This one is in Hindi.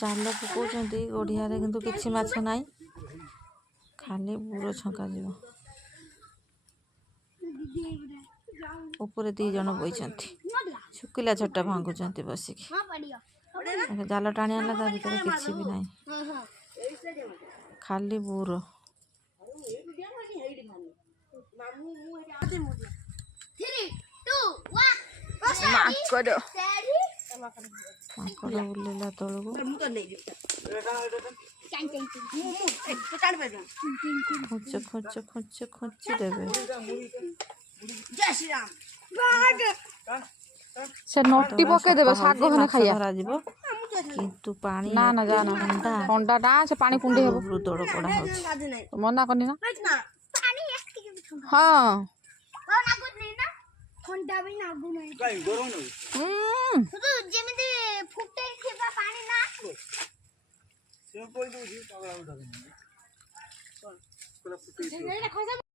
जाल पकाउछन् गड़िया किंतु किछि माछ नाही खाली बुरो छंका जीव ऊपर 2 जन बइछन्ति शुकिला छटा भांगुछन्ति बसिकी जाल टाणी आनला ता भीतर किछि भी नाही खाली बुरो माकड़ उल्लेला तलको खोच खोच खोच खोच देवे से नोटी पके देबे साग होने खाइया धरा जीवो किंतु पानी ना ना जाना ठंडा ना से पानी कुंडी हेबो दौड़ पड़ा होछ मना करनी ना हां ठंडा भी ना गुनै काई गरम तो जेमिति फुटे थिबा पानी ना से कोइ दउजी पगला उठा कोला फुटे